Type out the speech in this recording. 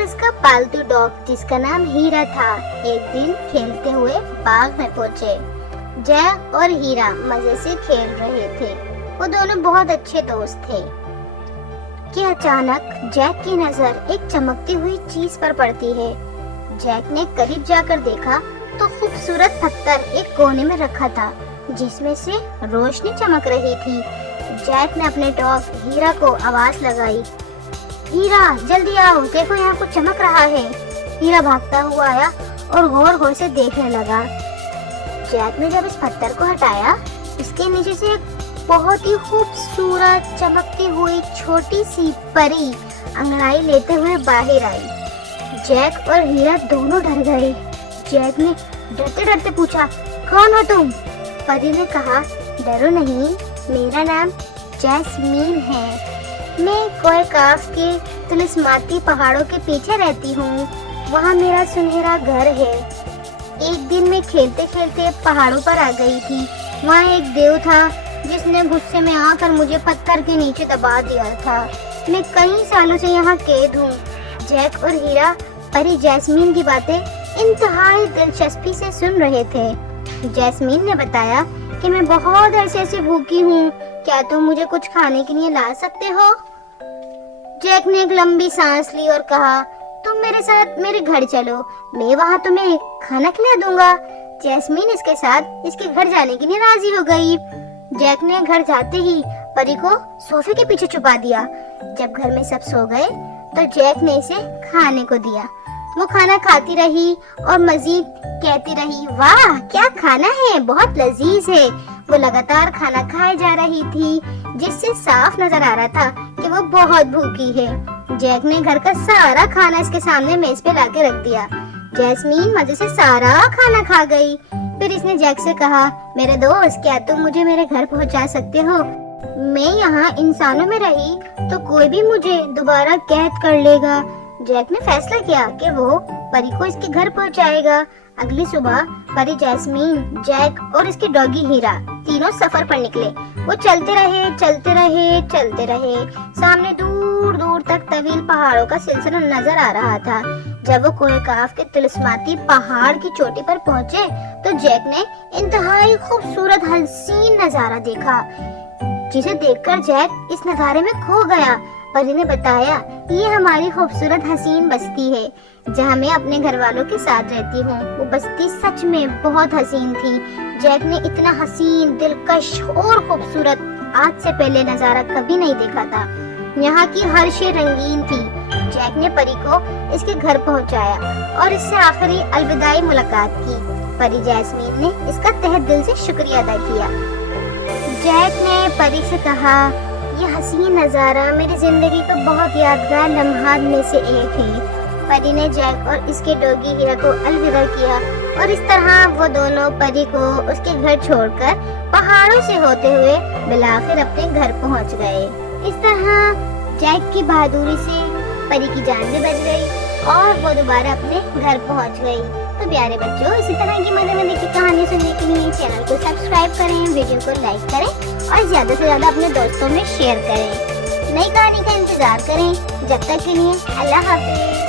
और उसका पालतू डॉग जिसका नाम हीरा था एक दिन खेलते हुए बाग में पहुंचे। जैक और हीरा मजे से खेल रहे थे। वो दोनों बहुत अच्छे दोस्त थे कि अचानक जैक की नजर एक चमकती हुई चीज पर पड़ती है। जैक ने करीब जाकर देखा तो खूबसूरत पत्थर एक कोने में रखा था जिसमें से रोशनी चमक रही थी। जैक ने अपने डॉग हीरा को आवाज लगाई, हीरा जल्दी आओ, देखो यहाँ कुछ चमक रहा है। हीरा भागता हुआ आया और गौर गौर से देखने लगा। जैक ने जब इस पत्थर को हटाया, इसके नीचे से एक बहुत ही खूबसूरत चमकती हुई छोटी सी परी अंगड़ाई लेते हुए बाहर आई। जैक और हीरा दोनों डर गए। जैक ने डरते डरते पूछा, कौन हो तुम? परी ने कहा, डरो नहीं, मेरा नाम जैस्मीन है। मैं कोयकाफ के तिलिस्माती पहाड़ों के पीछे रहती हूँ। वहाँ मेरा सुनहरा घर है। एक दिन मैं खेलते खेलते पहाड़ों पर आ गई थी। वहाँ एक देव था जिसने गुस्से में आकर मुझे पत्थर के नीचे दबा दिया था। मैं कई सालों से यहाँ कैद हूँ। जैक और हीरा परी जैस्मीन की बातें इंतहाई दिलचस्पी से सुन रहे थे। जैस्मीन ने बताया कि मैं बहुत अरसे से भूखी हूँ, क्या तुम मुझे कुछ खाने के लिए ला सकते हो? जैक ने एक लंबी सांस ली और कहा, तुम मेरे साथ मेरे घर चलो, मैं वहाँ तुम्हें खाना खिला दूंगा। जैस्मीन इसके साथ इसके घर जाने के लिए राजी हो गई। जैक ने घर जाते ही परी को सोफे के पीछे छुपा दिया। जब घर में सब सो गए तो जैक ने इसे खाने को दिया। वो खाना खाती रही और मजीद कहती रही, वाह क्या खाना है, बहुत लजीज है। वो लगातार खाना खाए जा रही थी जिससे साफ नजर आ रहा था कि वो बहुत भूखी है। जैक ने घर का सारा खाना इसके सामने मेज पे लाके रख दिया। जैस्मीन मजे से सारा खाना खा गई। फिर इसने जैक से कहा, मेरे दोस्त क्या तुम मुझे मेरे घर पहुंचा सकते हो? मैं यहाँ इंसानों में रही तो कोई भी मुझे दोबारा कैद कर लेगा। जैक ने फैसला किया कि वो परी को इसके घर पहुंचाएगा। अगली सुबह परी, जैस्मीन, जैक और इसके डॉगी हीरा तीनों सफर पर निकले। वो चलते रहे चलते रहे चलते रहे। सामने दूर दूर तक तवील पहाड़ों का सिलसिला नजर आ रहा था। जब वो कोयकाफ के तिलिस्माती पहाड़ की चोटी पर पहुंचे तो जैक ने इंतहाई खूबसूरत हसीन नजारा देखा, जिसे देखकर जैक इस नजारे में खो गया। परी ने बताया, ये हमारी खूबसूरत हसीन बस्ती है जहाँ मैं अपने घर वालों के साथ रहती हूँ। वो बस्ती सच में बहुत हसीन थी। जैक ने इतना हसीन, दिलकश और खूबसूरत आज से पहले नजारा कभी नहीं देखा था। यहाँ की हर शे रंगीन थी। जैक ने परी को इसके घर पहुँचाया और इससे आखिरी अलविदाई मुलाकात की। परी जैस्मीन ने इसका तहे दिल से शुक्रिया अदा किया। जैक ने परी से कहा, ये हसीन नजारा मेरी जिंदगी का बहुत यादगार लम्हात में से एक है। परी ने जैक और इसके डॉगी हीरा को अलविदा किया और इस तरह वो दोनों परी को उसके घर छोड़कर पहाड़ों से होते हुए बिलाखिर अपने घर पहुंच गए। इस तरह जैक की बहादुरी से परी की जान भी बच गई और वो दोबारा अपने घर पहुंच गई। तो प्यारे बच्चों, इसी तरह की मजे की कहानी सुनने के लिए चैनल को सब्सक्राइब करें, वीडियो को लाइक करें और ज्यादा से ज्यादा अपने दोस्तों में शेयर करें। नई कहानी का इंतजार करें। जब तक के लिए अल्लाह हाफिज।